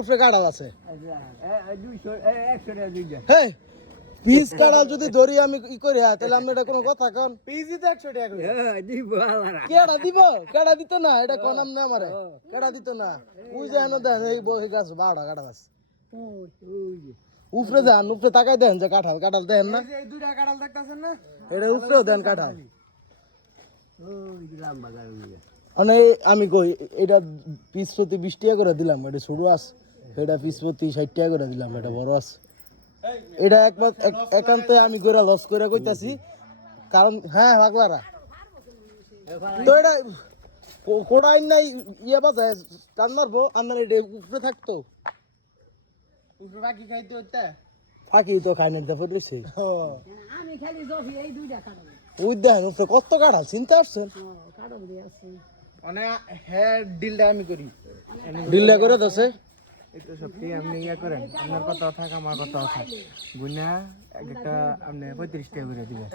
উপরে কাঁঠাল আছে 200 100 টাকা দুইটা হেই পিস কাঁঠাল যদি ধরি আমি ই করি তাহলে আমি এটা কোনো কথা কোন পিজি তো 100 টাকা করে দিব আলারা কেডা দিত না এটা কোন নাম না আমারে কেডা দিত না ওই যে এনো দেন এই বই গাছ 12টা কাঁঠাল আছে উপরে যান উপরে তাকাই দেন যে কাঁঠাল দেন না এই দুইটা কাঁঠাল দেখতাছেন না এটা উপরেও দেন কাঁঠাল ওই লম্বা গাড়ি মানে আমি কই এটা পিস প্রতি 20 টাকা করে দিলাম এটা ছোট আছে এটা পিস প্রতি 60 টাকা করে দিলাম এটা বড় আছে এটা একান্তে আমি কইরা লস কইরা কইতাছি কারণ হ্যাঁ পাগলারা তো এটা কোড়াই নাই ইয়ে বাজে টান মারবো আপনার এটা উপরে থাকতো উপরে বাকি খাইতে হইতা ফাঁকি তো খাই না দেখো রয়েছে আমি খালি জফি এই দুইটা কাটাবো ওই দেখেন উপরে কত কাঁঠাল চিন্তা আসছেন কাটাবো দিয়ে আছে মানে হ্যাঁ ডিলটা আমি করি ডিল্লা করে দছে এই তো সত্যি আপনি ইয়া করেন আপনার কথাও থাক আমার কথাও থাক গুনা একটা আপনি 35 টাকা করে দিবেন